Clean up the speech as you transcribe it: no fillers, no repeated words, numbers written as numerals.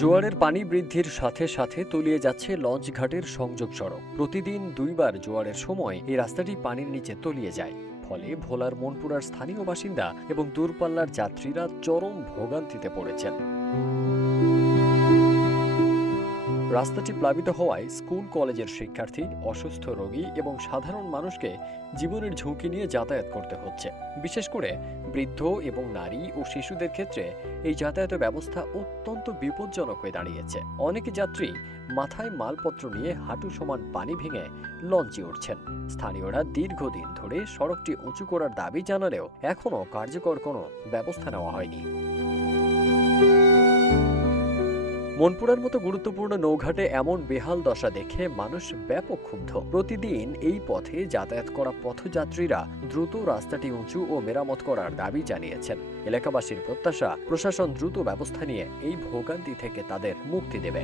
জোয়ারের পানি বৃদ্ধির সাথে সাথে তলিয়ে যাচ্ছে লঞ্চঘাটের সংযোগ সড়ক। প্রতিদিন দুইবার জোয়ারের সময় এই রাস্তাটি পানির নিচে তলিয়ে যায়। ফলে ভোলার মনপুরার স্থানীয় বাসিন্দা এবং দূরপাল্লার যাত্রীরা চরম ভোগান্তিতে পড়েছেন। রাস্তাটি প্লাবিত হওয়ায় স্কুল কলেজের শিক্ষার্থী, অসুস্থ রোগী এবং সাধারণ মানুষকে জীবনের ঝুঁকি নিয়ে যাতায়াত করতে হচ্ছে। বিশেষ করে বৃদ্ধ এবং নারী ও শিশুদের ক্ষেত্রে এই যাতায়াত ব্যবস্থা অত্যন্ত বিপজ্জনক হয়ে দাঁড়িয়েছে। অনেক যাত্রী মাথায় মালপত্র নিয়ে হাঁটু সমান পানি ভেঙে লঞ্চে উঠছেন। স্থানীয়রা দীর্ঘদিন ধরে সড়কটি উঁচু করার দাবি জানালেও এখনও কার্যকর কোনো ব্যবস্থা নেওয়া হয়নি। মনপুরার মতো গুরুত্বপূর্ণ নৌঘাটে এমন বেহাল দশা দেখে মানুষ ব্যাপক ক্ষুব্ধ। প্রতিদিন এই পথে যাতায়াত করা পথযাত্রীরা দ্রুত রাস্তাটি উঁচু ও মেরামত করার দাবি জানিয়েছেন। এলাকাবাসীর প্রত্যাশা, প্রশাসন দ্রুত ব্যবস্থা নিয়ে এই ভোগান্তি থেকে তাদের মুক্তি দেবে।